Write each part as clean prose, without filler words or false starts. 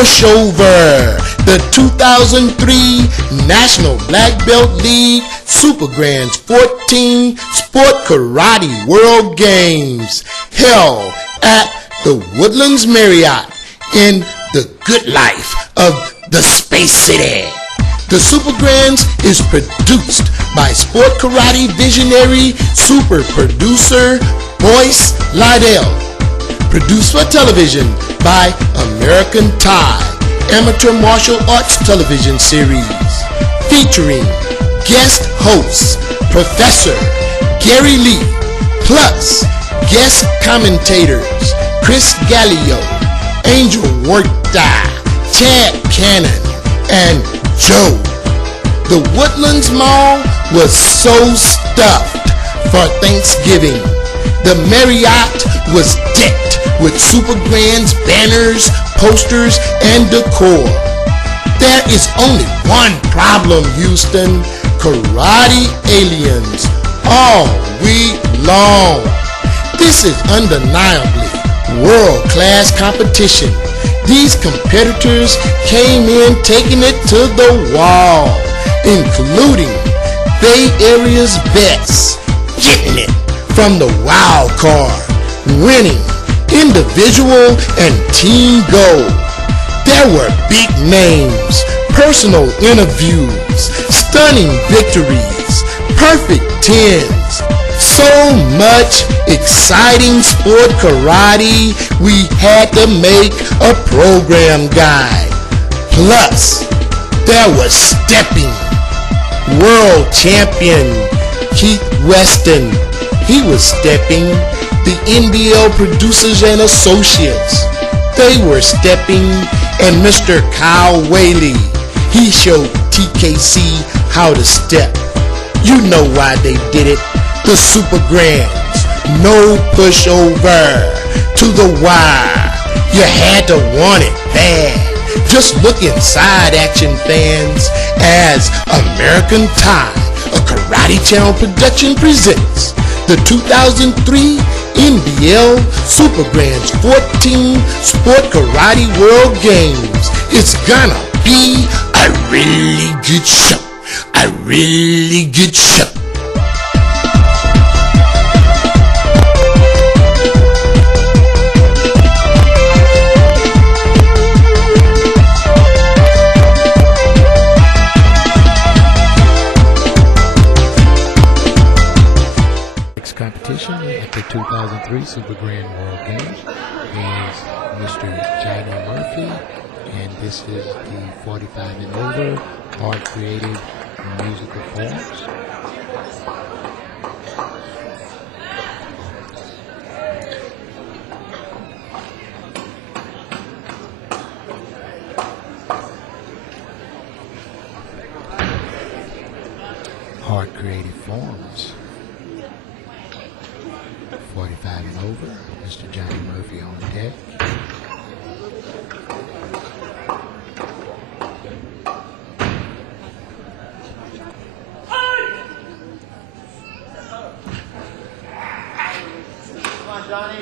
pushover. The 2003 National Black Belt League Super Grands 14 Sport Karate World Games held at the Woodlands Marriott in the good life of the Space City. The Super Grands is produced by Sport Karate visionary super producer Boyce Lydell. Produced for television by American Tide Amateur Martial Arts Television Series. Featuring guest hosts Professor Gary Lee, plus guest commentators Chris Gallio, Angel Workda, Chad Cannon, and Joe. The Woodlands Mall was so stuffed for Thanksgiving. The Marriott was decked with Super Grands banners, posters, and decor. There is only one problem, Houston: karate aliens all week long. This is undeniably world-class competition. These competitors came in taking it to the wall, including Bay Area's best, getting it from the wild card, winning individual and team gold. There were big names, personal interviews, stunning victories, perfect 10s, so much exciting sport karate we had to make a program guide. Plus, there was stepping. World champion Keith Weston, he was stepping. The NBL producers and associates, they were stepping. And Mr. Kyle Whaley, he showed TKC how to step. You know why they did it. The Super Grands, no pushover, to the wire. You had to want it bad. Just look inside, action fans, as American Tide, a Karate Channel production, presents the 2003 NBL Super Grands 14 Sport Karate World Games. It's gonna be a really good show. A really good show. Competition at the 2003 Super Grand World Games is Mr. Johnny Murphy, and this is the 45 and over art creative musical forms. Art creative forms. 45 and over, Mr. Johnny Murphy on deck. Come on, Johnny.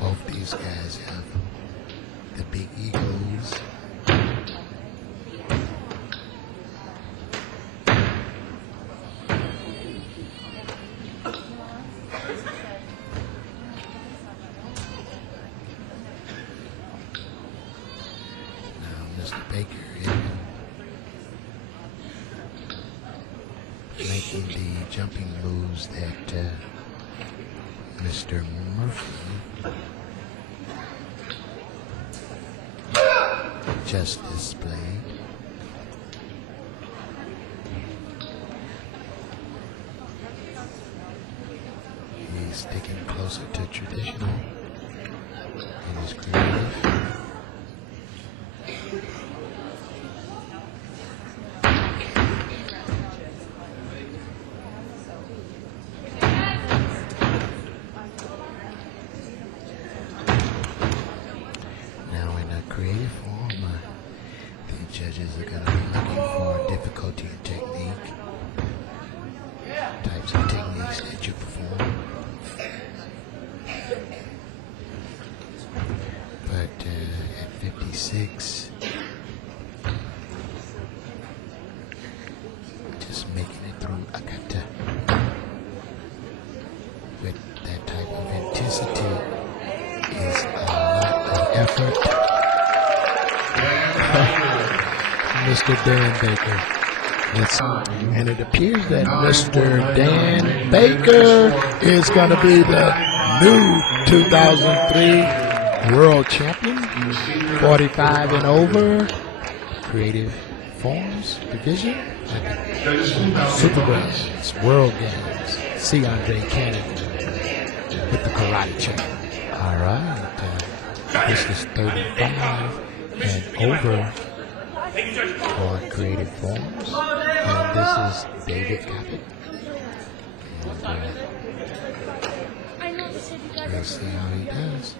Both these guys have the big egos. Mr. Baker is making the jumping moves that Mr. Murphy just displayed. He's sticking closer to traditional in his creative. Now in a creative form, the judges are going to be looking for difficulty in technique, types of techniques that you perform. But at 56, just making it through Akata with that type of intensity is a lot of effort. Mr. Dan Baker. And it appears that Mr. Dan Baker is going to be the new 2003 World Champion, 45 and over, Creative Forms Division, Super Grands World Games, C. Andre Cannon with the karate chop. All right, this is 35 and over for Creative Forms, and this is David Caput. And we'll see how he does.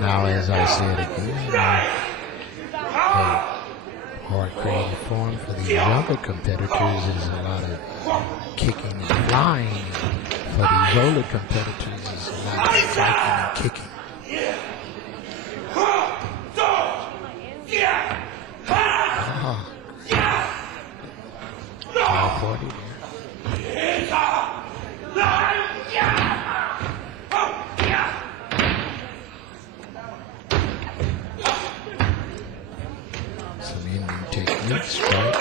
Now, as I said again, a hard creative form for the younger competitors is a lot of kicking and flying. For the older competitors, is a lot of striking and kicking. All 40 there. Techniques, right?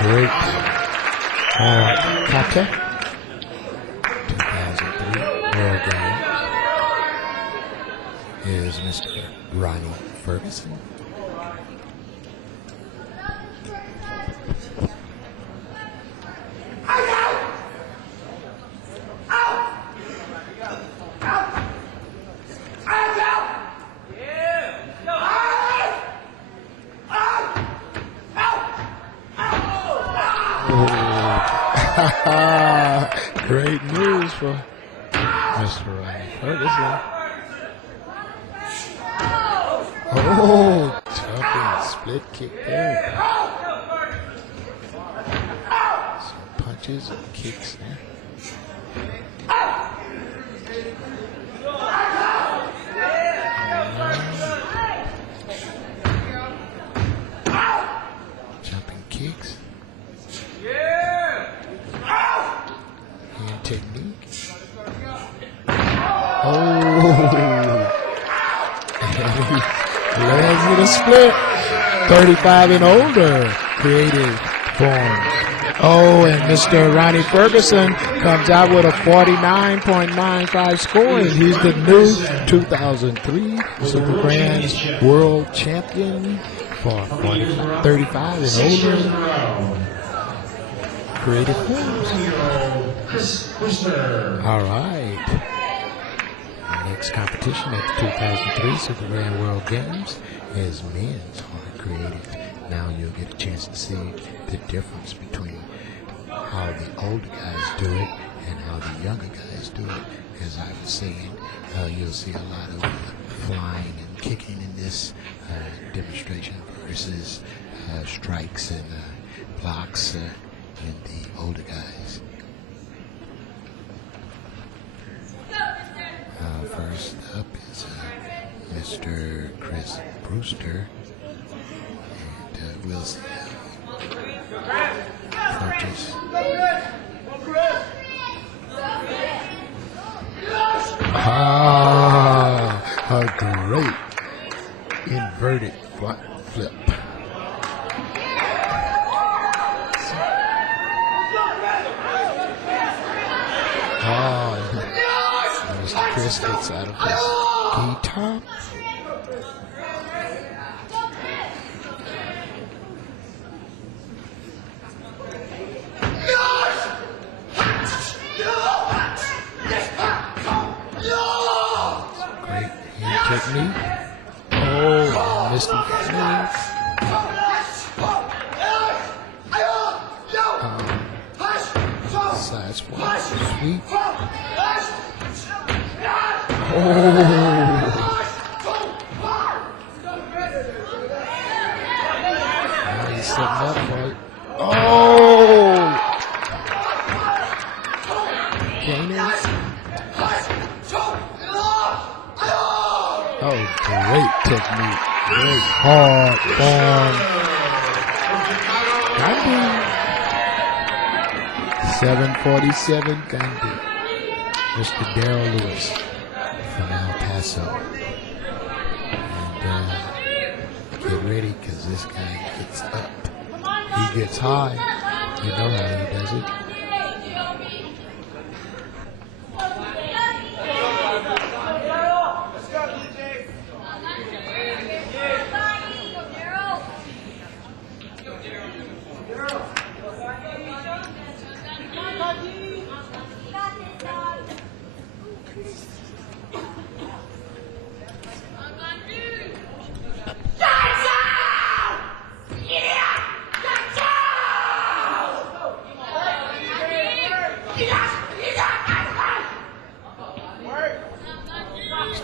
Great. Kata, 2003 World Games, is Mr. Ronnie Ferguson. Great news for Mr. Ronnie Ferguson. Oh, jumping split kick there. Some punches and kicks there. Jumping kicks. Technique. Oh, lands with a split. 35 and older, Creative Forms. Oh, and Mr. Ronnie Ferguson comes out with a 49.95 score, and he's the new 2003 Super Grands World Champion for 35 and older, Creative Forms. All right. next competition at the 2003 Super Grand World Games is men's hard creative. Now you'll get a chance to see the difference between how the older guys do it and how the younger guys do it. As I was saying, you'll see a lot of flying and kicking in this demonstration versus strikes and blocks in the older guys. First up is Mr. Chris Brewster, and we'll see approaches. A great inverted flip. Mr. Chris gets out of his ski top. Great hand technique. Oh, missed the face. Side swap, sweep. Oh! Now he's setting up for it. Oh! Gainer. Oh, great technique. Great hard form. Gandhi. 747 Gandhi. Mr. Daryl Lewis from El Paso. And get ready, because this guy gets up. He gets high. You know how he does it.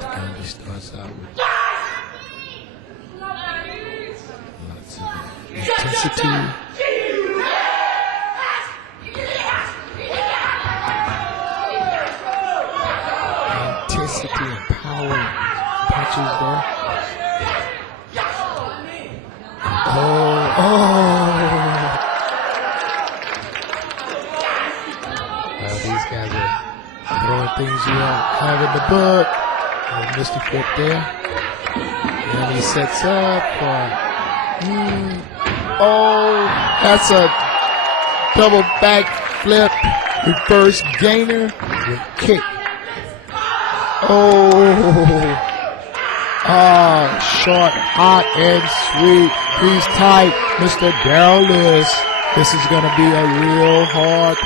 Gandhi starts out with lots of intensity. Intensity and power punches there. These guys are throwing things you don't have in the book. Missed the flip there. And he sets up for... that's a double back flip. Reverse gainer with kick. Short, hot, and sweet. He's tight, Mr. Daryl Lewis. This is going to be a real hard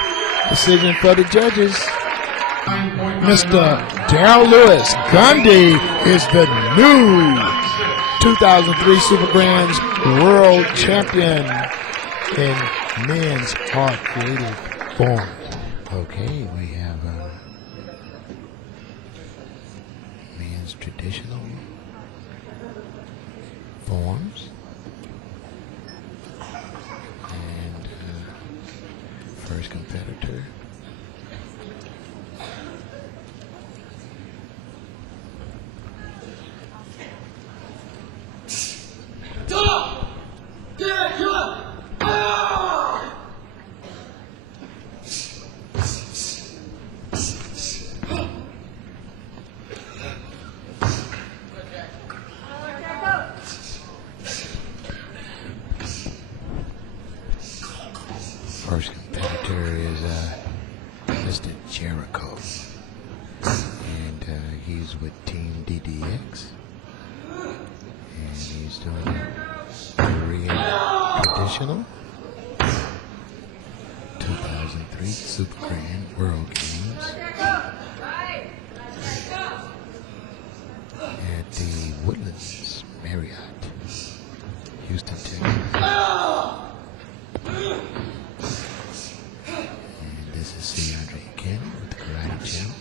decision for the judges. Mr. Daryl Lewis, Gandhi is the new 2003 Super Grands World Champion in men's hard creative form. Okay, we have men's traditional forms. And first competitor. First competitor is Mr. Jericho, and he's with Team DDX, and he's doing Korean traditional 2003 Super Grand World Games. Woodlands Marriott, Houston, Texas. And this is C. Andre Cannon with the Karate Channel.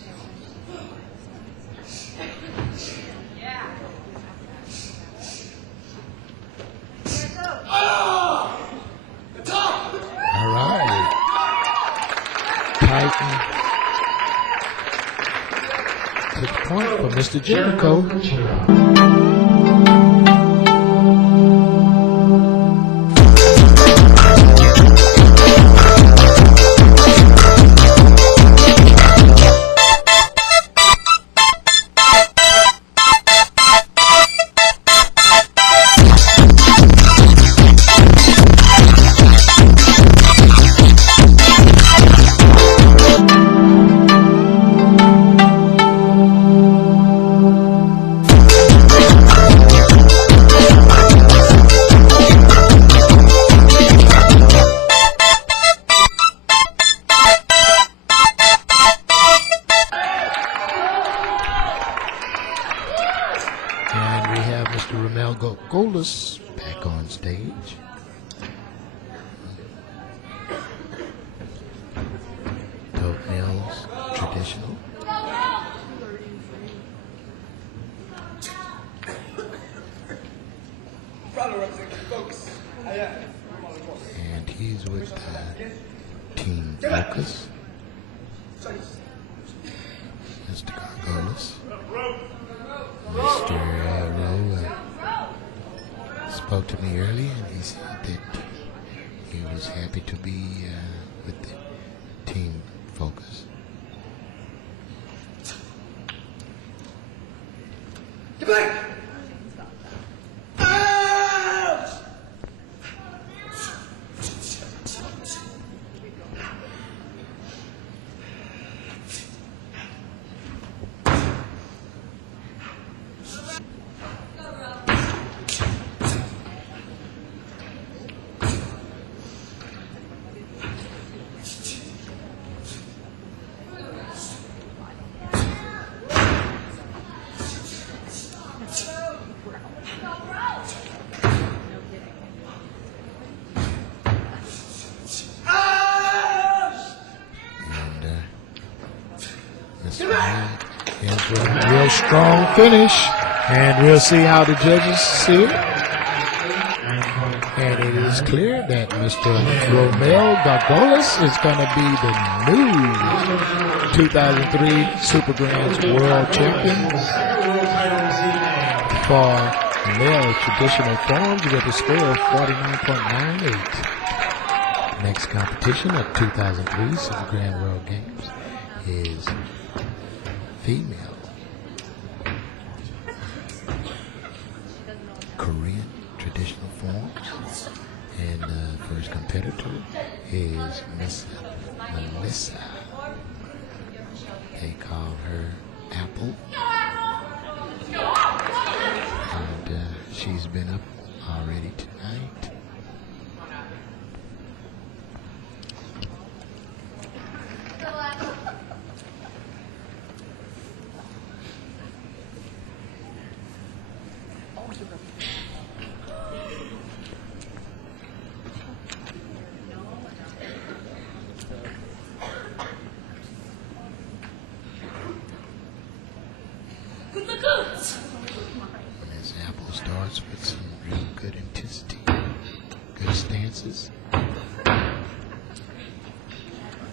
All right. Titan to the point for Mr. Jericho. And we have Mr. Ramel Golis back on stage. Dope Mills Traditional. And he's with Team Focus. Mr. Gargolis. Mr. Rowe spoke to me earlier, and he said that he was happy to be with the Team Focus. Get back! Real strong finish, and we'll see how the judges see it. And it is clear that Mr. Romel Gargolis is going to be the new 2003 Super Grands World Champion for male traditional forms with a score of 49.98. Next competition at 2003 Super Grand World Games is female Korean traditional forms, and the first competitor is Miss Melissa. They call her Apple, and she's been up already tonight. As Apple starts with some real good intensity, good stances,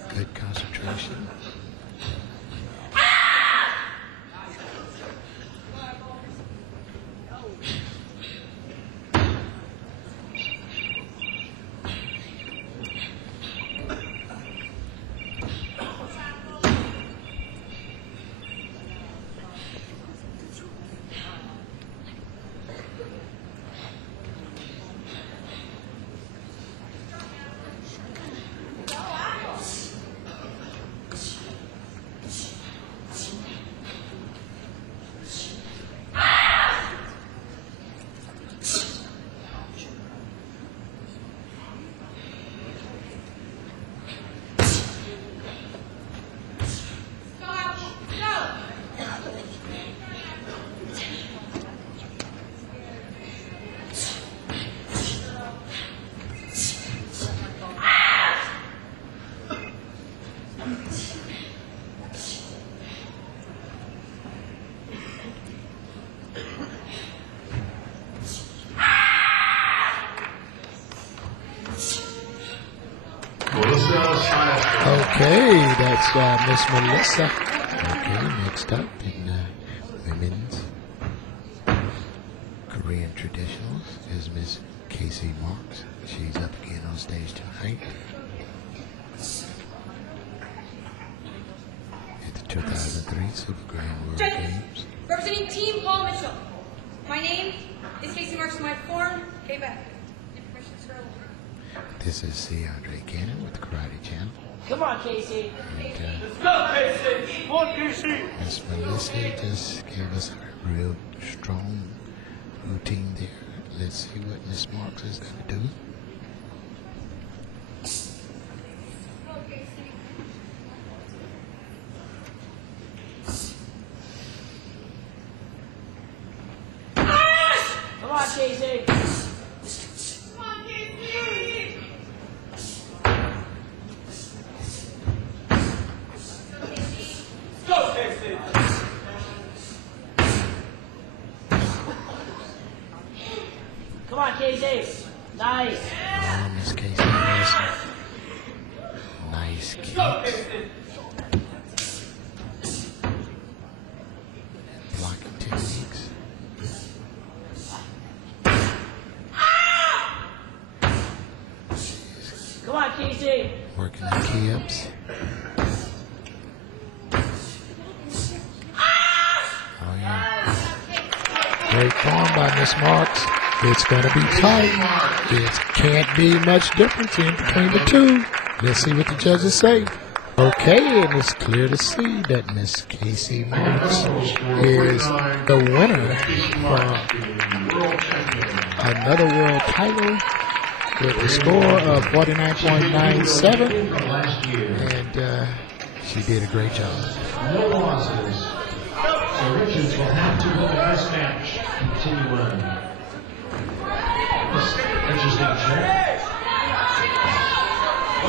good concentration. Okay, that's Miss Melissa. Okay, next up in women's Korean traditionals is Miss Casey Marks. She's up again on stage tonight at the 2003 Super Grand World Games. Representing Team Paul Mitchell. My name is Casey Marks, and my form, Quebec. Information scroll. This is C. Andre Cannon with the Karate Channel. Come on, Casey. And, Let's go, Casey. Come on, Casey. Miss Melissa just gave us a real strong routine there. Let's see what Miss Marks is going to do. Come on, Casey. Go, Casey. Come on, Casey. Nice. Oh, Miss Casey has some nice Go, kicks. Casey. Blocking techniques. Come on, Casey. Working the key ups. Oh, yeah. Great form by Miss Marks. It's going to be tight. It can't be much difference in between the two. Let's see what the judges say. Okay, and it's clear to see that Miss Casey Marks is the winner for another world title with a score of 49.97, and she did a great job. No losses. So Richards will have to win this match. Continue on. Interesting check. Oh.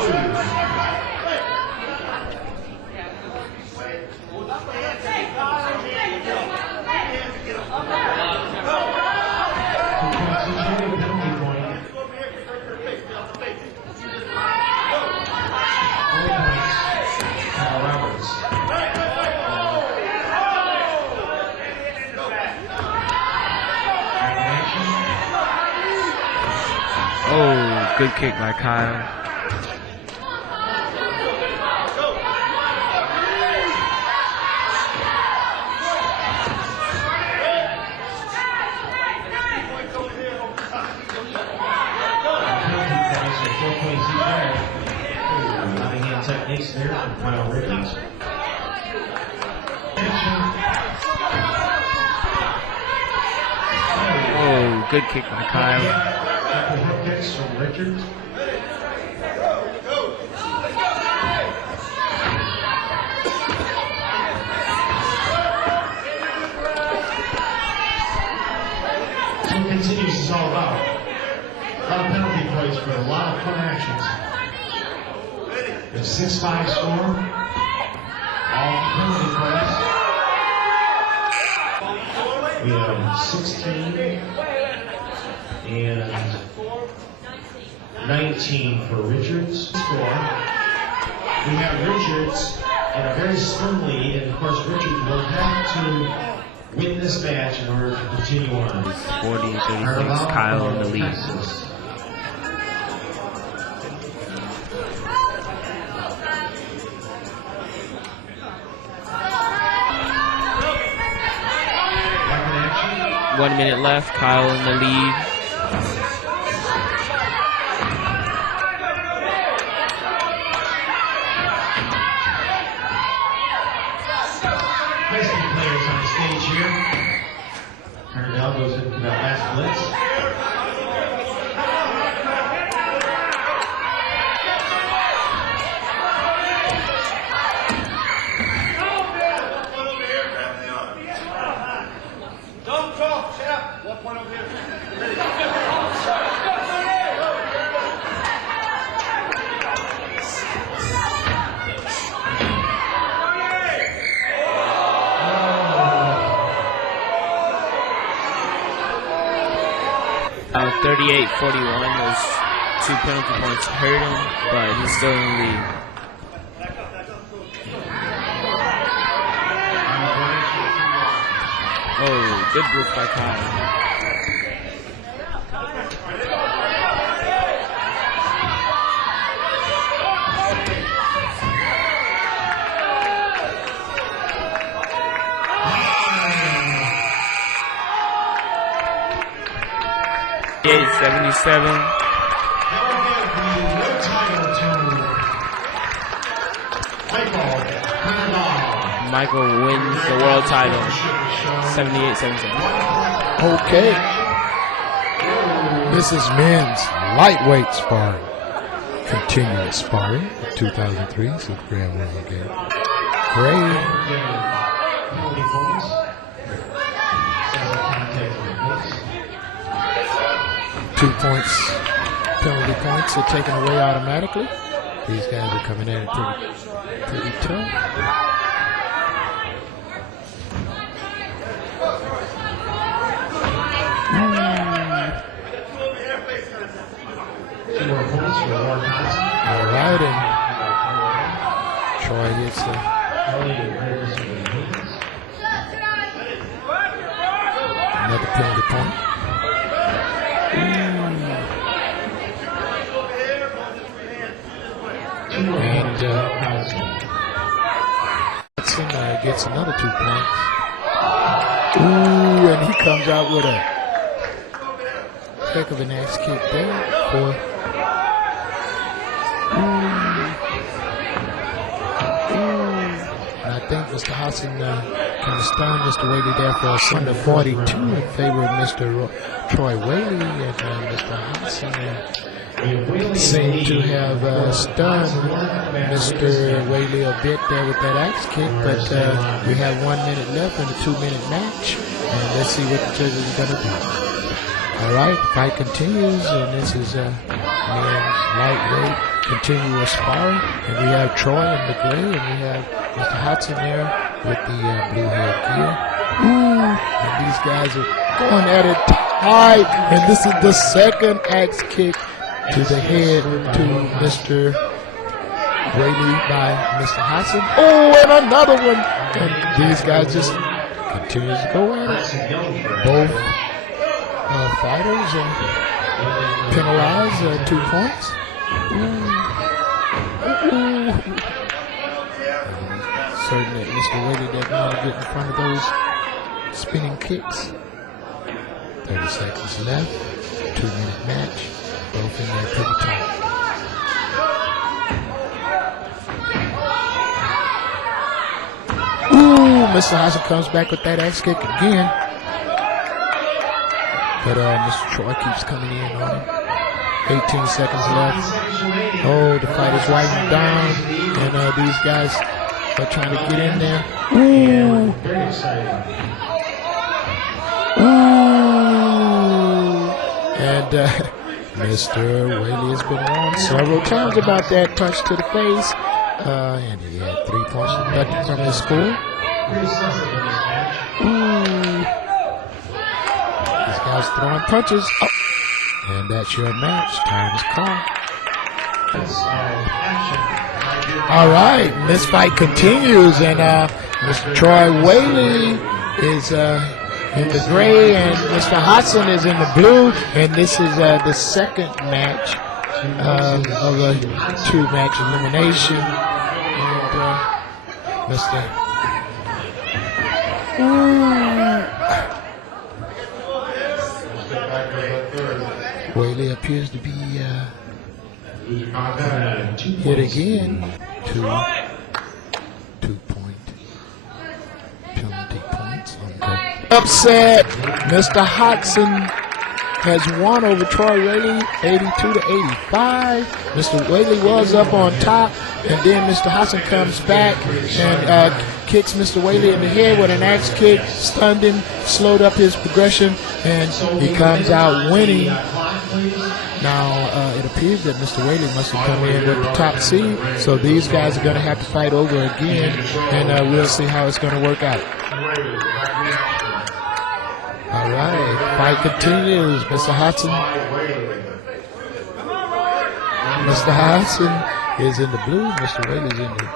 Oh, good kick by Kyle. Nottingham techniques there from Kyle Richards. Oh, good kick by Kyle. Hook kicks from Richards. So it continues, it's all about. A lot of penalty plays for a lot of fun actions. It's 6-5 score. All penalty plays. We have 16 and 19 for Richards score. We have Richards in a very stern lead, and of course Richards will have to win this match in order to continue on. 40-36, Kyle in the lead. Texas. Back in action. 1 minute left, Kyle in the lead. High school players on stage here. Carnell goes into that last blitz. Don't talk, shut up. 1 point over here. Now 38-41, those 2 penalty points hurt him, but he's still in the lead. Good blitz by Kyle. Eight 77. Michael wins the world title. 78-77. Okay. This is men's lightweight sparring. Continuous sparring. 2003 Super Grand World Game. Great. 2 points. Penalty points are taken away automatically. These guys are coming in pretty tough. All right, and Troy hits another penalty point. And Hudson gets another 2 points. Ooh, and he comes out with a heck of an axe kick there. And I think Mr. Hudson kind of stunned Mr. Whaley there for a under 42 in favor of Mr. Troy Whaley, and Mr. Hudson seemed to have stunned Mr. Whaley a bit there with that axe kick, but we have 1 minute left in a 2-minute match, and let's see what the judges are going to do. All right, the fight continues, and this is men's lightweight continuous sparring, and we have Troy in the gray, and we have Mr. Hudson there with the blue headgear. Ooh, and these guys are going at it tight, and this is the second axe kick to the head to Mr. Whaley by Mr. Hudson. Oh, and another one. And these guys just continue to go at it. Both fighters penalize 2 points. Certain that Mr. Whaley doesn't want to get in front of those spinning kicks. 30 seconds left. 2-minute match. Both in there pretty tight. Ooh, Mr. Hudson comes back with that axe kick again. But Mr. Troy keeps coming in on him. 18 seconds left. Oh, the fight is winding down. And these guys are trying to get in there. Ooh. Very exciting. Ooh. And Mr. Whaley has been warned several times about that punch to the face. And he had 3 points deducted from his score. Ooh. These guys throwing punches. Oh. And that's your match. Time is called. All right, this fight continues, and Mr. Troy Whaley is in the gray, and Mr. Hudson is in the blue, and this is the second match of a 2-match elimination. And Mr. Whaley appears to be hit again. 2-point penalty points. Upset. Mr. Hudson has won over Troy Whaley 82-85. Mr. Whaley was up on top, and then Mr. Hudson comes back and kicks Mr. Whaley in the head with an axe kick, stunned him, slowed up his progression, and he comes out winning. Now, it appears that Mr. Whaley must have come in with the top seed, so these guys are going to have to fight over again, and we'll see how it's going to work out. All right, fight continues. Mr. Hudson is in the blue, Mr. Whaley's in the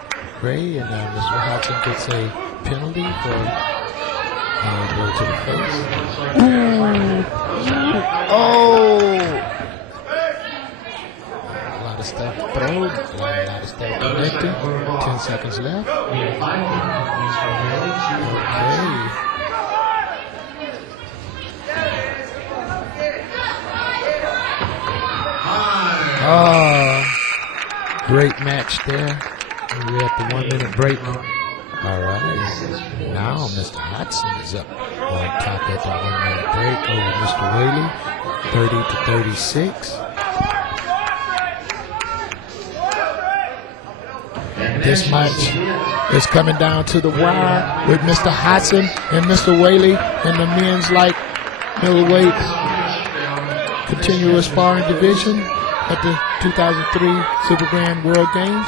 gray, and Mr. Hudson gets a penalty for Elbow to the face. Oh! A lot of stuff thrown. A lot of stuff connected. 10 seconds left. We have 5 points for Bailey, 2 for Hudson. Great match there. We're at the 1 minute break. All right. Now Mr. Hudson is up on top at the 1 minute break over Mr. Whaley, 30 to 36. This match is coming down to the wire with Mr. Hudson and Mr. Whaley in the men's light middleweight continuous sparring division at the 2003 Super Grand World Games.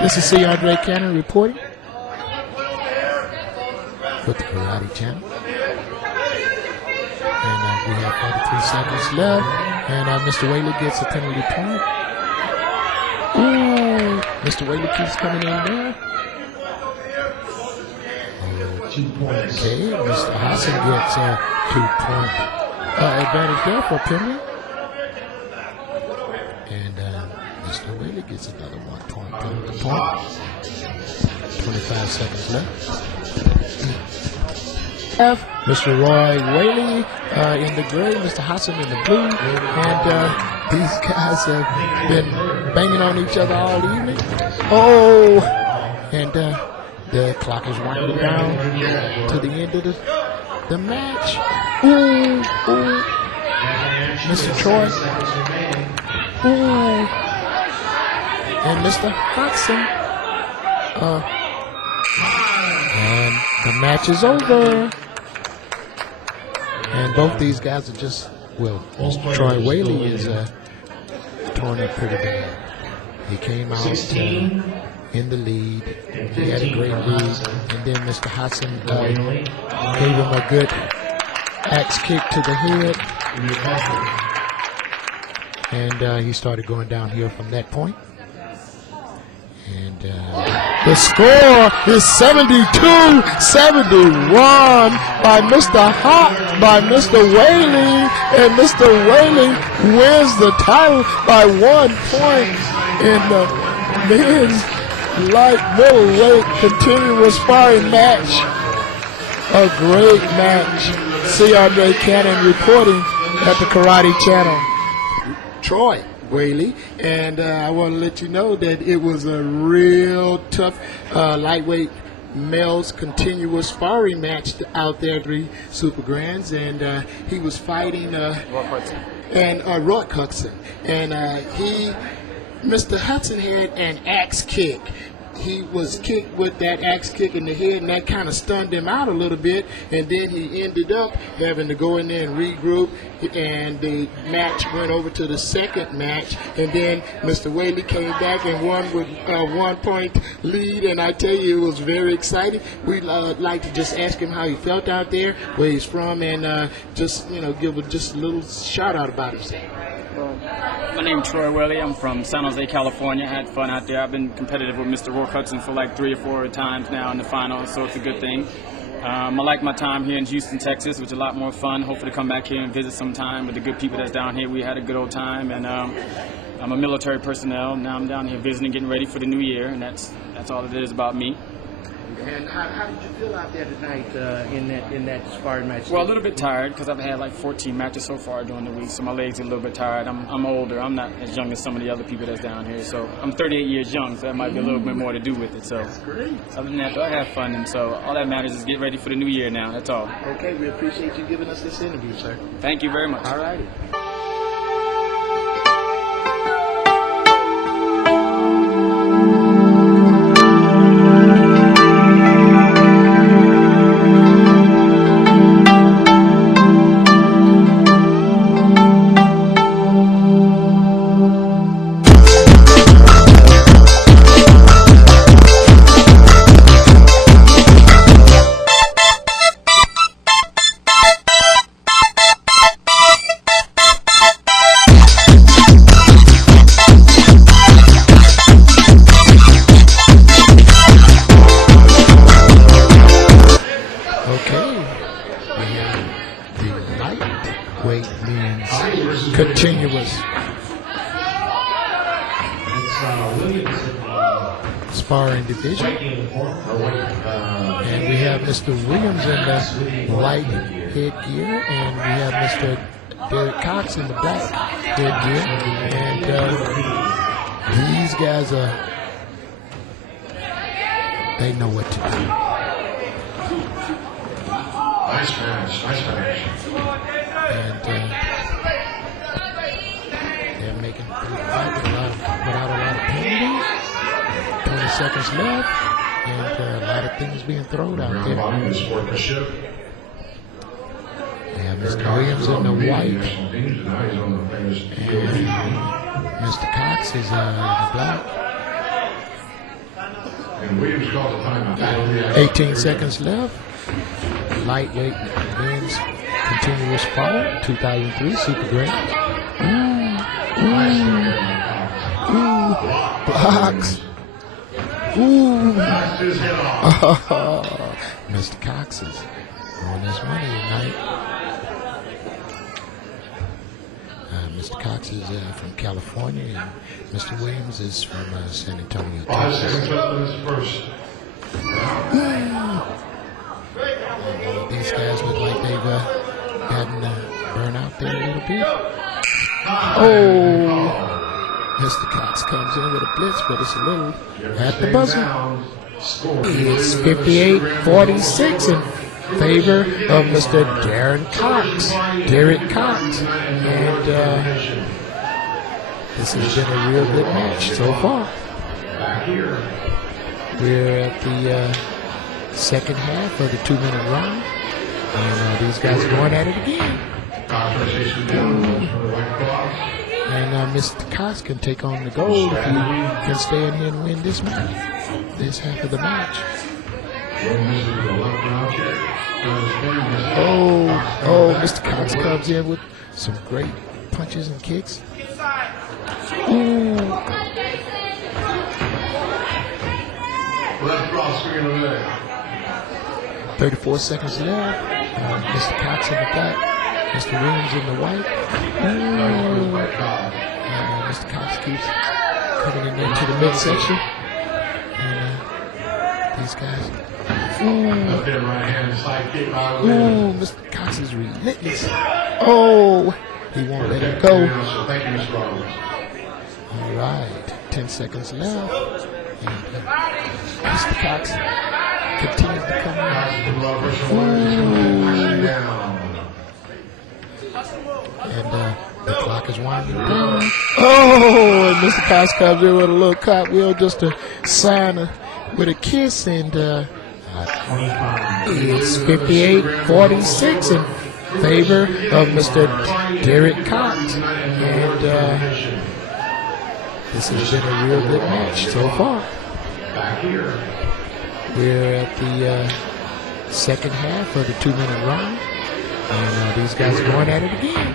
This is C. Andre Cannon reporting with the Karate Channel. And we have 43 seconds left. And Mr. Whaley gets a penalty point. Ooh, Mr. Whaley keeps coming in there. 2 points. Okay, Mr. Hassan gets a 2-point advantage there for a penalty. And Mr. Whaley gets another 1 point penalty point. 25 seconds left. Mr. Roy Whaley in the gray, Mr. Hassan in the blue. And these guys have been banging on each other all evening. Oh! And the clock is winding down to the end of the match. Ooh, ooh. Mr. Troy. Ooh. And Mr. Hudson. And the match is over. And both these guys are just, well, Mr. Troy Whaley is torn up pretty bad. He came out in the lead. He had a great lead. And then Mr. Hudson gave him a good axe kick to the head. And he started going downhill from that point. And the score is 72-71 by Mr. Whaley, and Mr. Whaley wins the title by 1 point in the men's light middleweight continuous sparring match. A great match. C. Andre Cannon reporting at the Karate Channel. Troy Whaley, and I want to let you know that it was a real tough lightweight males continuous sparring match out there at 3 Super Grands, and he was fighting Rock Hudson, and Mr. Hudson had an axe kick. He was kicked with that axe kick in the head, and that kind of stunned him out a little bit, and then he ended up having to go in there and regroup, and the match went over to the second match, and then Mr. Whaley came back and won with a 1 point lead, and I tell you, it was very exciting. We'd like to just ask him how he felt out there, where he's from, and just, give just a little shout out about himself. My name is Troy Whaley. I'm from San Jose, California. I had fun out there. I've been competitive with Mr. Rock Hudson for like 3 or 4 times now in the finals, so it's a good thing. I like my time here in Houston, Texas, which is a lot more fun. Hopefully to come back here and visit sometime with the good people that's down here. We had a good old time, and I'm a military personnel. Now I'm down here visiting, getting ready for the new year, and that's all it is about me. And how did you feel out there tonight in that sparring match? Well, a little bit tired because I've had like 14 matches so far during the week, so my legs are a little bit tired. I'm older. I'm not as young as some of the other people that's down here. So I'm 38 years young, so that might be a little bit more to do with it. So that's great. Other than that, though, I have fun, and so all that matters is get ready for the new year now. That's all. Okay, we appreciate you giving us this interview, sir. Thank you very much. All righty. lightweight men's continuous sparring division. And we have Mr. Williams in the white headgear, and we have Mr. Derek Cox in the black headgear. And these guys they know what to do. Nice match. And they're making the fight without a lot of penalties. 20 seconds left, and a lot of things being thrown out there. Yeah, Mr. Williams in the white, and Mr. Cox is in the black. 18 seconds left. Lightweight men's continuous fall, 2003 Super Grand. Blocks. Mr. Cox is on his money tonight. Mr. Cox is from California, and Mr. Williams is from San Antonio, Texas. These guys look like they've gotten burned out there a little bit. Oh! Mr. Cox comes in with a blitz, but it's a little at the buzzer. It's 58-46 in favor of Mr. Derek Cox. And this has been a real good match so far. We're at the second half of the 2-minute round, and these guys are going at it again. And Mr. Cox can take on the gold if he can stay in here and win this match, this half of the match. Oh, Mr. Cox comes in with some great punches and kicks. 34 seconds left. Mr. Cox in the back. Mr. Williams in the white. Mr. Cox keeps coming in there to the midsection. And these guys. Mr. Cox is relentless. Oh, he won't let it go. All right, 10 seconds left. And Mr. Cox continues to come in. And the clock is winding down. Oh, and Mr. Cox comes in with a little cartwheel just to sign with a kiss. And it's 58-46 in favor of Mr. Derek Cox. And this has been a real good match so far. We're at the second half of the 2-minute round, and these guys are going at it again.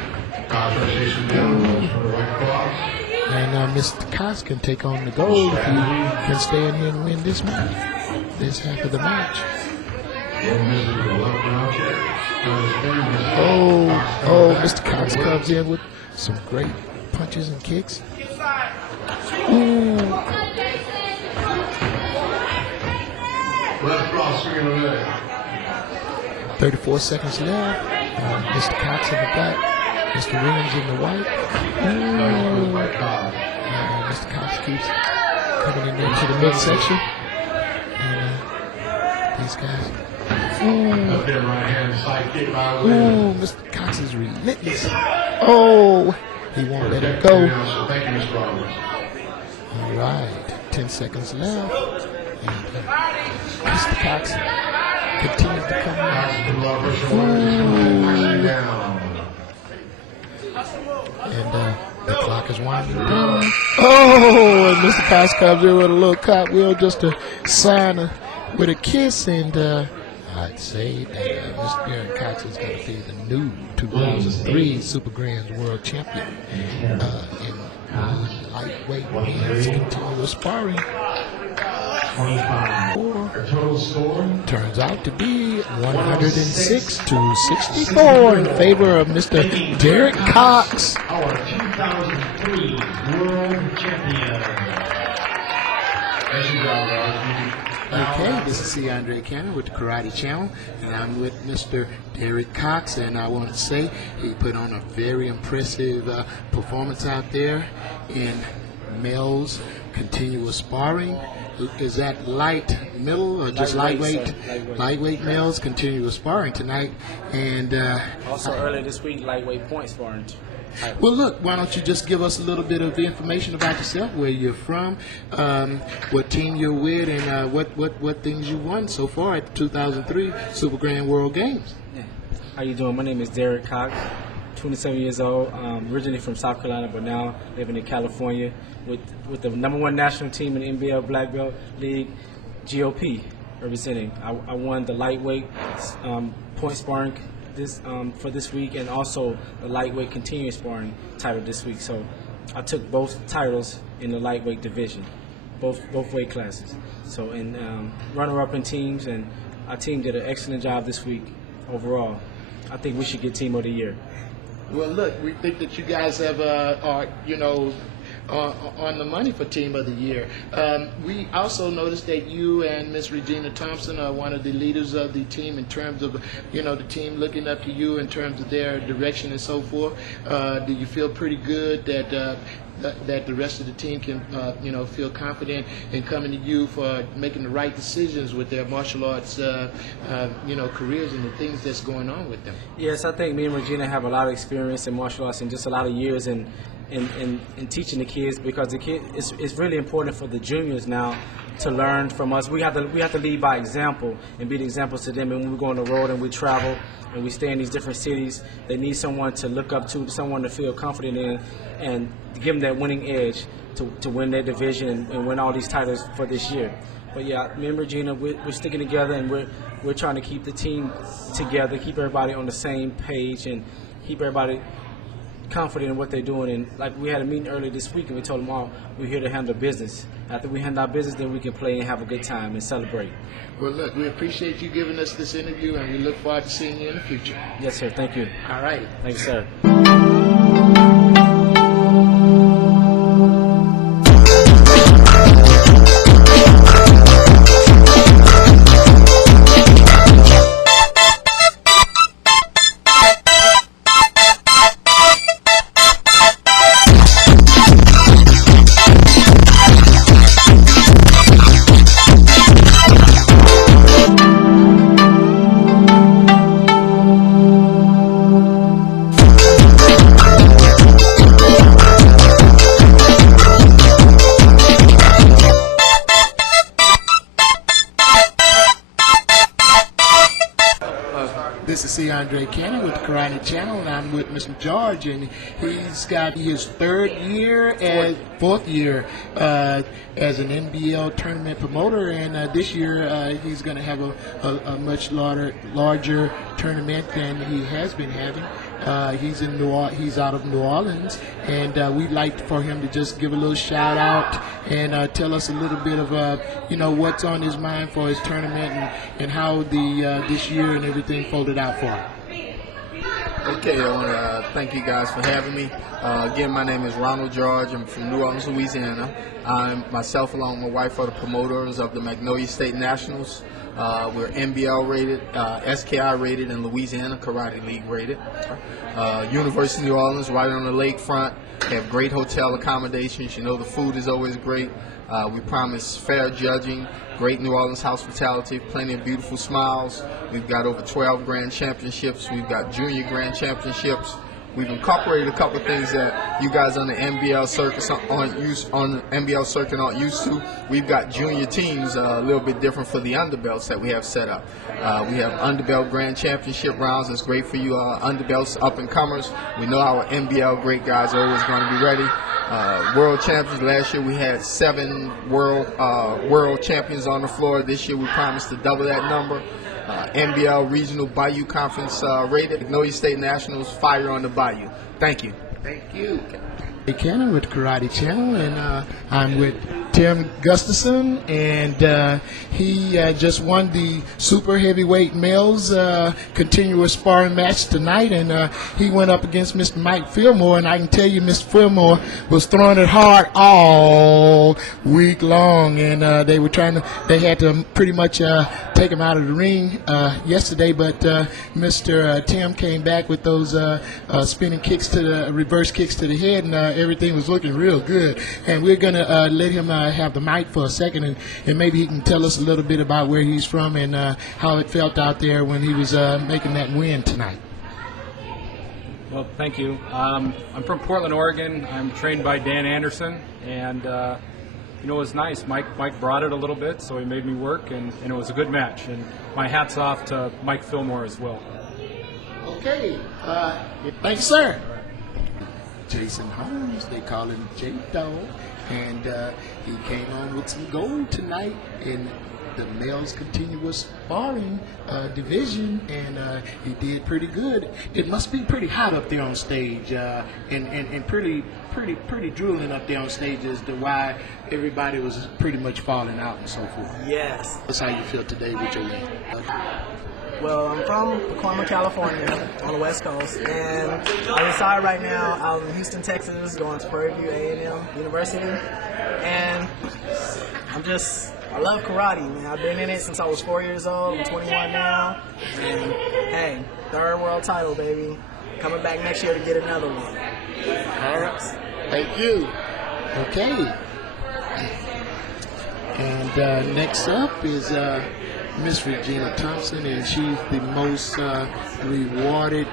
And Mr. Cox can take on the gold if he can stay in here and win this match, this half of the match. Oh, Mr. Cox comes in with some great punches and kicks. 34 seconds left. Mr. Cox in the back. Mr. Williams in the white. Mr. Cox keeps coming in there to the midsection. And these guys. Mr. Cox is relentless. Oh, he won't let it go. All right, 10 seconds left. And Mr. Cox continues to come in. And the clock is winding down. Oh, and Mr. Cox comes in with a little cartwheel just to sign with a kiss. And I'd say that Mr. Derek Cox is going to be the new 2003 Super Grand World Champion in lightweight men's continuous sparring. Or turns out to be 106-64 in favor of Mr. Derek Cox. Our 2003 World Champion. Thank you, Okay, this is C. Andre Cannon with the Karate Channel, and I'm with Mr. Derek Cox, and I want to say he put on a very impressive performance out there in males continuous sparring. Is that light, middle, or just lightweight? Lightweight males continuous sparring tonight, and also earlier this week, lightweight point sparring. Well, look, why don't you just give us a little bit of information about yourself, where you're from, what team you're with, and what things you won so far at the 2003 Super Grand World Games. Yeah. How you doing? My name is Derek Cox, 27 years old, originally from South Carolina, but now living in California with the #1 national team in the NBL Black Belt League, GOP, representing. I won the lightweight point sparring for this week, and also the lightweight continuous sparring title this week. So I took both titles in the lightweight division, both weight classes. So and runner-up in teams, and our team did an excellent job this week overall. I think we should get Team of the Year. Well, look, we think that you guys have, on the money for Team of the Year. We also noticed that you and Miss Regina Thompson are one of the leaders of the team in terms of, the team looking up to you in terms of their direction and so forth. Do you feel pretty good that the rest of the team can, feel confident in coming to you for making the right decisions with their martial arts, careers and the things that's going on with them? Yes, I think me and Regina have a lot of experience in martial arts and just a lot of years in teaching the kids, because it's really important for the juniors now to learn from us. We have to lead by example and be the examples to them. And when we go on the road and we travel and we stay in these different cities, they need someone to look up to, someone to feel confident in, and give them that winning edge to win their division and win all these titles for this year. But yeah, me and Regina, we're sticking together, and we're trying to keep the team together, keep everybody on the same page, and keep everybody confident in what they're doing. And like, we had a meeting earlier this week, and we told them all we're here to handle business. After we handle our business, then we can play and have a good time and celebrate. Well, look, we appreciate you giving us this interview, and we look forward to seeing you in the future. Yes, sir. Thank you. All right. Thanks, sir. This is C. Andre Cannon with the Karate Channel, and I'm with Mr. George, and he's got his fourth year as an NBL tournament promoter, and this year he's going to have a much larger tournament than he has been having. He's out of New Orleans, and we'd like for him to just give a little shout out and tell us a little bit of what's on his mind for his tournament and how this year and everything folded out for him. Okay, I want to thank you guys for having me. Again, my name is Ronald George. I'm from New Orleans, Louisiana. I'm myself, along with my wife, are the promoters of the Magnolia State Nationals. We're NBL rated, SKI rated, and Louisiana Karate League rated. University of New Orleans, right on the lakefront. Have great hotel accommodations. The food is always great. We promise fair judging, great New Orleans hospitality, plenty of beautiful smiles. We've got over 12 grand championships. We've got junior grand championships. We've incorporated a couple of things that you guys on the NBL circuit aren't used to. We've got junior teams a little bit different for the underbelts that we have set up. We have underbelt grand championship rounds. It's great for you underbelts up and comers. We know our NBL great guys are always going to be ready. World champions. Last year we had 7 world champions on the floor. This year we promised to double that number. NBL Regional Bayou Conference rated. Magnolia State Nationals, fire on the Bayou. Thank you. Thank you. Hey, Cannon with Karate Channel, and I'm with Tim Gustafson, and he just won the super heavyweight males continuous sparring match tonight, and he went up against Mr. Mike Fillmore, and I can tell you Mr. Fillmore was throwing it hard all week long, and they had to pretty much take him out of the ring yesterday, but Mr. Tim came back with those spinning kicks to the reverse kicks to the head, and everything was looking real good. And we're going to let him have the mic for a second, and maybe he can tell us a little bit about where he's from and how it felt out there when he was making that win tonight. Well, thank you. I'm from Portland, Oregon. I'm trained by Dan Anderson, and it was nice. Mike brought it a little bit, so he made me work, and it was a good match. And my hat's off to Mike Fillmore as well. Okay. Thank you, sir. Jason Holmes, they call him J-Dog, and he came on with some gold tonight in the males continuous sparring division, and he did pretty good. It must be pretty hot up there on stage, and pretty drooling up there on stage as to why everybody was pretty much falling out and so forth. Yes. That's how you feel today with your win. Well, I'm from Pacoima, California, on the West Coast, and I'm inside right now out in Houston, Texas, going to Prairie View A&M University, and I love karate, man. I've been in it since I was 4 years old. I'm 21 now, and hey, third world title, baby. Coming back next year to get another one. All right. Thank you. Okay. And next up is Miss Regina Thompson, and she's the most rewarded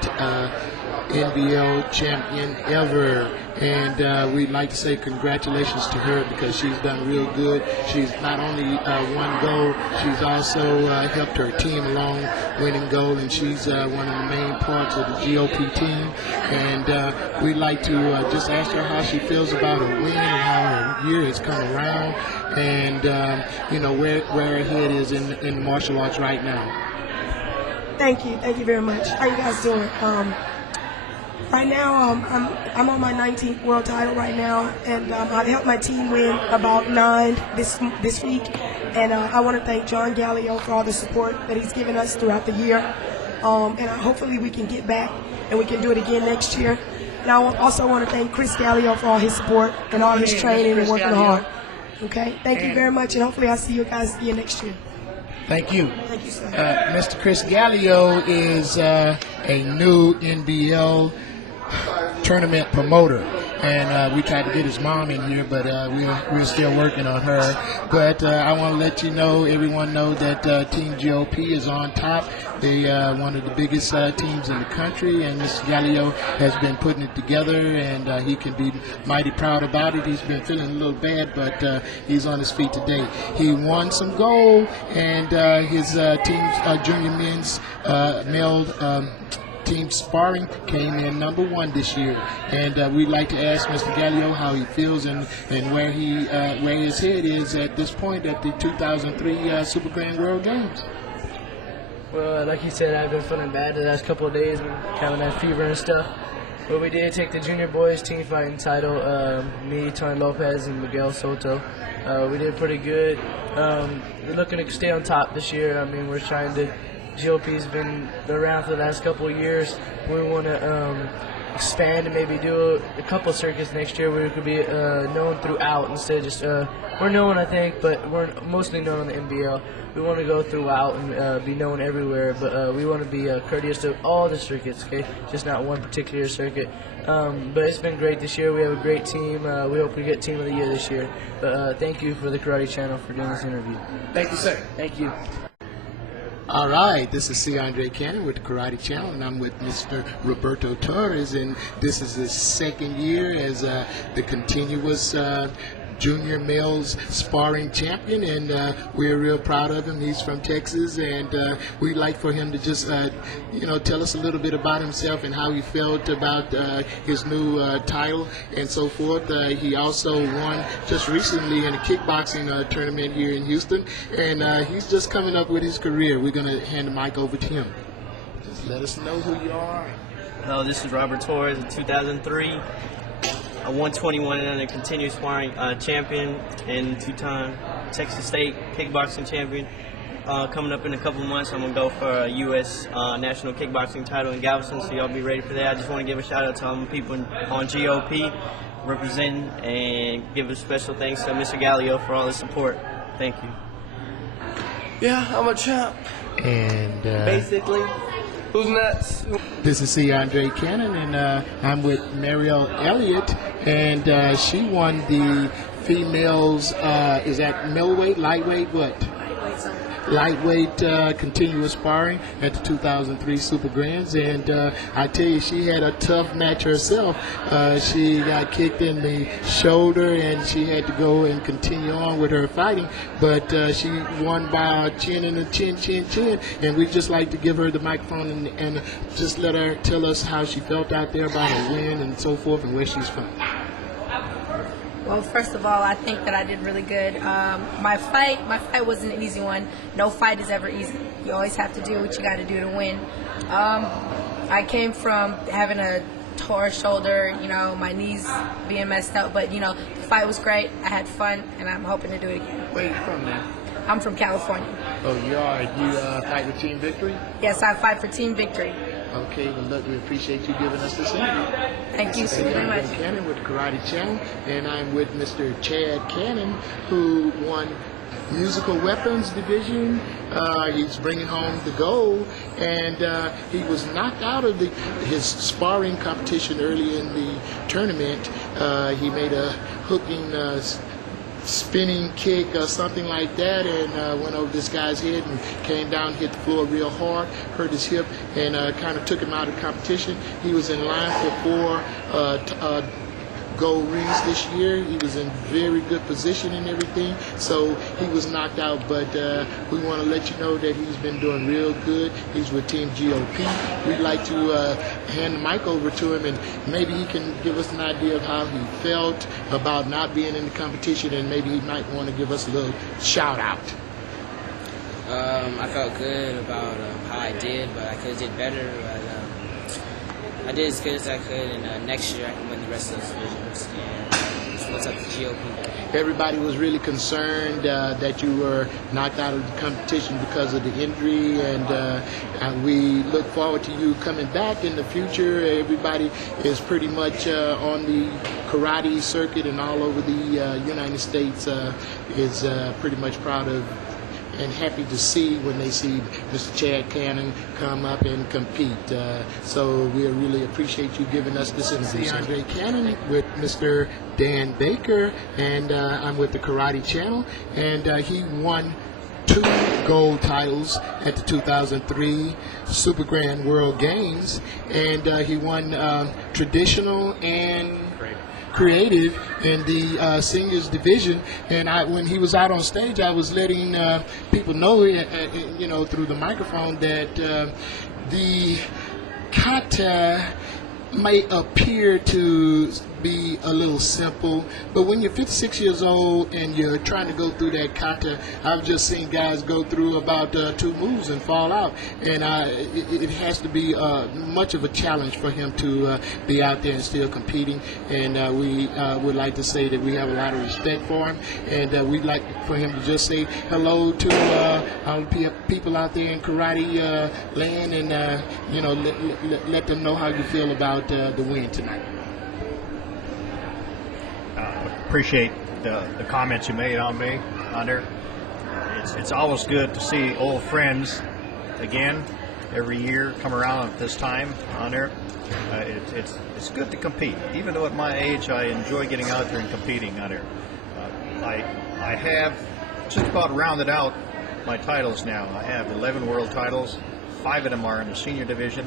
NBL champion ever. And we'd like to say congratulations to her because she's done real good. She's not only won gold, she's also helped her team along winning gold, and she's one of the main parts of the GOP team. And we'd like to just ask her how she feels about her win and how her year has come around, and where her head is in martial arts right now. Thank you very much. How you guys doing? Right now, I'm on my 19th world title right now, and I've helped my team win about 9 this week. And I want to thank John Gallio for all the support that he's given us throughout the year. And hopefully we can get back and we can do it again next year. And I also want to thank Chris Gallio for all his support and all his training and working hard. Okay, thank you very much, and hopefully I'll see you guys again next year. Thank you. Thank you, sir. Mr. Chris Gallio is a new NBL tournament promoter, and we tried to get his mom in here, but we're still working on her. But I want to let everyone know that Team GOP is on top. They one of the biggest teams in the country, and Mr. Gallio has been putting it together, and he can be mighty proud about it. He's been feeling a little bad, but he's on his feet today. He won some gold, and his team's junior men's male team sparring came in number 1 this year, and we'd like to ask Mr. Gallio how he feels and where his head is at this point at the 2003 Super Grand World Games. Well, like you said, I've been feeling bad the last couple of days, having that fever and stuff. But we did take the junior boys team fighting title, me, Tony Lopez, and Miguel Soto. We did pretty good. We're looking to stay on top this year. I mean, we're trying to. GOP's been around for the last couple of years. We want to expand and maybe do a couple circuits next year where we could be known throughout instead of just we're known, I think, but we're mostly known in the NBL. We want to go throughout and be known everywhere, but we want to be courteous to all the circuits, okay? Just not one particular circuit. But it's been great this year. We have a great team. We hope we get Team of the Year this year. But thank you for the Karate Channel for doing this interview. Thank you, sir. Thank you. All right, this is C. Andre Cannon with the Karate Channel, and I'm with Mr. Roberto Torres, and this is his second year as the continuous junior males sparring champion, and we're real proud of him. He's from Texas, and we'd like for him to just, tell us a little bit about himself and how he felt about his new title and so forth. He also won just recently in a kickboxing tournament here in Houston, and he's just coming up with his career. We're going to hand the mic over to him. Just let us know who you are. Hello, this is Robert Torres in 2003. A 121 and under continuous sparring champion and two-time Texas State kickboxing champion. Coming up in a couple months, I'm going to go for a U.S. national kickboxing title in Galveston, so y'all be ready for that. I just want to give a shout-out to all my people on GOP representing and give a special thanks to Mr. Gallio for all his support. Thank you. Yeah, I'm a champ. And basically, who's next? This is C. Andre Cannon, and I'm with Mariel Elliott, and she won the females, is that middleweight, lightweight, what? Lightweight continuous sparring at the 2003 Super Grands, and I tell you, she had a tough match herself. She got kicked in the shoulder, and she had to go and continue on with her fighting, but she won by a chin and a chin, and we'd just like to give her the microphone and just let her tell us how she felt out there about her win and so forth, and where she's from. Well, first of all, I think that I did really good. My fight wasn't an easy one. No fight is ever easy. You always have to do what you got to do to win. I came from having a tore shoulder, my knees being messed up, but the fight was great. I had fun, and I'm hoping to do it again. Where are you from, man? I'm from California. Oh, you are? You fight with Team Victory? Yes, I fight for Team Victory. Okay, well, look, we appreciate you giving us this interview. Thank you so very much. I'm Cannon with Karate Channel, and I'm with Mr. Chad Cannon, who won musical weapons division. He's bringing home the gold, and he was knocked out of his sparring competition early in the tournament. He made a hooking spinning kick or something like that, and went over this guy's head and came down, hit the floor real hard, hurt his hip, and kind of took him out of the competition. He was in line for 4 gold rings this year. He was in very good position and everything, so he was knocked out, but we want to let you know that he's been doing real good. He's with Team GOP. We'd like to hand the mic over to him, and maybe he can give us an idea of how he felt about not being in the competition, and maybe he might want to give us a little shout out. I felt good about how I did, but I could have did better. But, I did as good as I could, and next year I can win the rest of those divisions. And so what's up to GOP? Everybody was really concerned that you were knocked out of the competition because of the injury, and we look forward to you coming back in the future. Everybody is pretty much on the karate circuit and all over the United States is pretty much proud of and happy to see when they see Mr. Chad Cannon come up and compete. So we really appreciate you giving us this interview. Andre Cannon with Mr. Dan Baker, and I'm with the Karate Channel, and he won 2 gold titles at the 2003 Super Grand World Games, and he won traditional and creative in the seniors division. And when he was out on stage, I was letting people know, through the microphone, that the kata may appear to be a little simple, but when you're 56 years old and you're trying to go through that kata, I've just seen guys go through about 2 moves and fall out, and it has to be much of a challenge for him to be out there and still competing, and we would like to say that we have a lot of respect for him, and we'd like for him to just say hello to all the people out there in karate land, and let them know how you feel about the win tonight. Appreciate the comments you made on me, Under. It's always good to see old friends again every year come around at this time, Under. It's good to compete. Even though at my age I enjoy getting out there and competing, Under. I have just about rounded out my titles now. I have 11 world titles. 5 of them are in the senior division,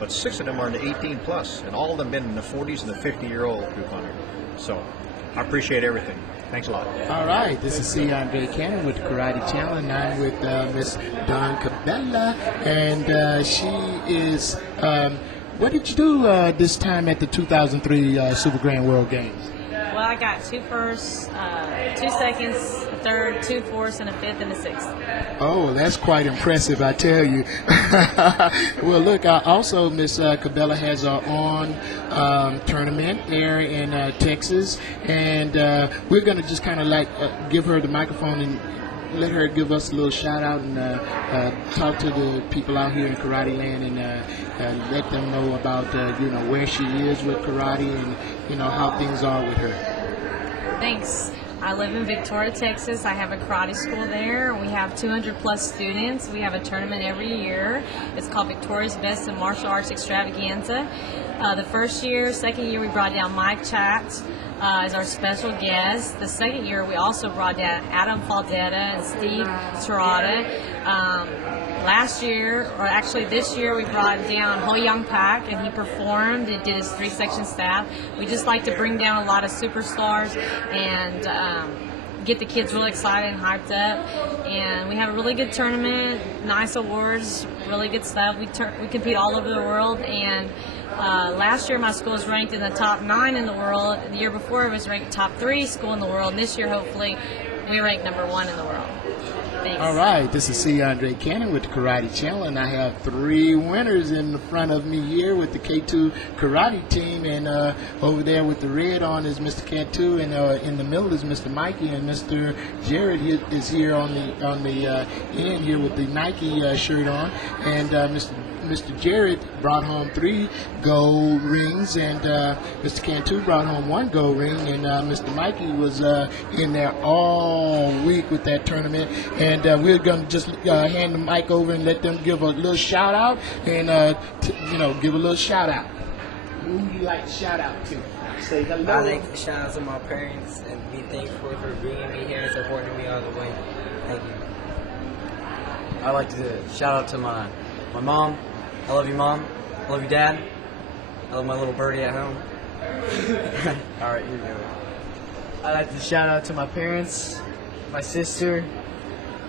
but 6 of them are in the 18 plus, and all of them been in the 40s and the 50-year-old group, Under. So I appreciate everything. Thanks a lot. All right, this is C. Andre Cannon with the Karate Channel, and I'm with Miss Dawn Cabela, and she is, what did you do this time at the 2003 Super Grand World Games? Well, I got 2 firsts, 2 seconds, a third, 2 fourths, and a fifth and a sixth. Oh, that's quite impressive, I tell you. Well, look, also Miss Cabela has her own tournament there in Texas, and we're going to just kind of like give her the microphone and let her give us a little shout out and talk to the people out here in Karate Land and let them know about where she is with karate and how things are with her. Thanks. I live in Victoria, Texas. I have a karate school there. We have 200 plus students. We have a tournament every year. It's called Victoria's Best in Martial Arts Extravaganza. The first year, second year, we brought down Mike Chatt as our special guest. The second year, we also brought down Adam Faldetta and Steve Terada. Last year, or actually this year, we brought down Ho Young Pak, and he performed and did his 3-section staff. We just like to bring down a lot of superstars and get the kids really excited and hyped up. And we have a really good tournament, nice awards, really good stuff. We compete all over the world, and last year my school was ranked in the top 9 in the world. The year before it was ranked top 3 school in the world. And this year, hopefully, we rank number 1 in the world. Thanks. All right, this is C. Andre Cannon with the Karate Channel, and I have 3 winners in the front of me here with the K2 Karate team, and over there with the red on is Mr. Cantu, and in the middle is Mr. Mikey, and Mr. Jared is here on the end here with the Nike shirt on, and Mr. Jared brought home 3 gold rings, and Mr. Cantu brought home 1 gold ring, and Mr. Mikey was in there all week with that tournament. And we're going to just hand the mic over and let them give a little shout out and give a little shout out. Who would you like to shout out to? Say hello. I'd like to shout out to my parents and be thankful for bringing me here and supporting me all the way. Thank you. I'd like to shout out to my mom. I love you, Mom. I love you, Dad. I love my little birdie at home. All right, here you go. I'd like to shout out to my parents, my sister,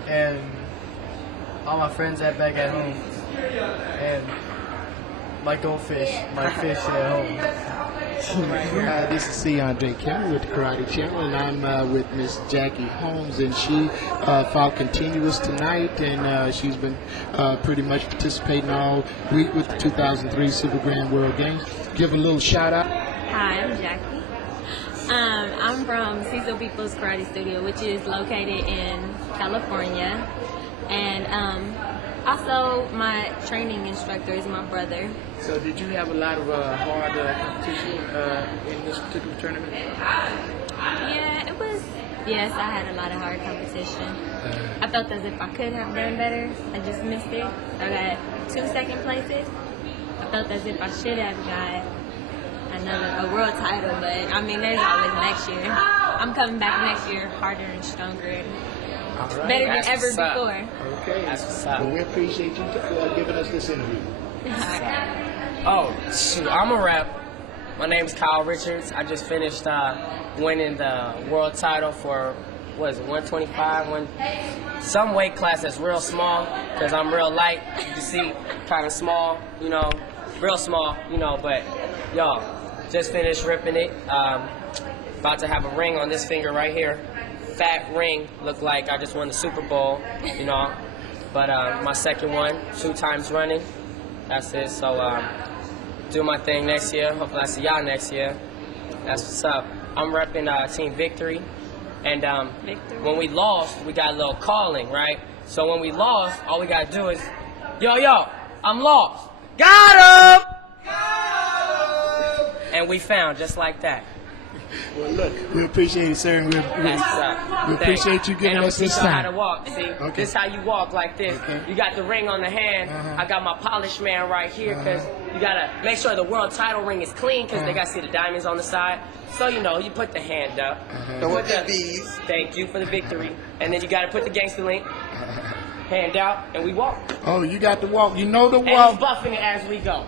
and all my friends back at home, and my goldfish, my fish at home. This is C. Andre Cannon with the Karate Channel, and I'm with Miss Jackie Holmes, and she fought continuous tonight, and she's been pretty much participating all week with the 2003 Super Grand World Games. Give a little shout out. Hi, I'm Jackie. I'm from Cecil People's Karate Studio, which is located in California, and also my training instructor is my brother. So did you have a lot of hard competition in this particular tournament? Yeah, it was. Yes, I had a lot of hard competition. I felt as if I could have done better. I just missed it. I got 2 second places. I felt as if I should have got a world title, but I mean, there's always next year. I'm coming back next year harder and stronger and better than ever before. Okay. That's what's up. Well, we appreciate you giving us this interview. Oh, shoot, I'm a rep. My name's Kyle Richards. I just finished winning the world title for, 125? Some weight class that's real small, because I'm real light. You can see, kind of small, real small, but y'all, just finished ripping it. About to have a ring on this finger right here. Fat ring, look like I just won the Super Bowl, But my second one, 2 times running. That's it. So do my thing next year. Hopefully I see y'all next year. That's what's up. I'm repping Team Victory. And when we lost, we got a little calling, right? So when we lost, all we got to do is, yo, I'm lost. Got him! And we found just like that. Well, look, we appreciate it, sir. And we appreciate you giving us this time. How to walk. See, this is how you walk like this. Okay. You got the ring on the hand. I got my polished man right here because you got to make sure the world title ring is clean because they got to see the diamonds on the side. So, you put the hand up. Thank you for the victory. And then you got to put the gangster link. Hand out, and we walk. Oh, you got to walk. You know the walk. And he's buffing it as we go.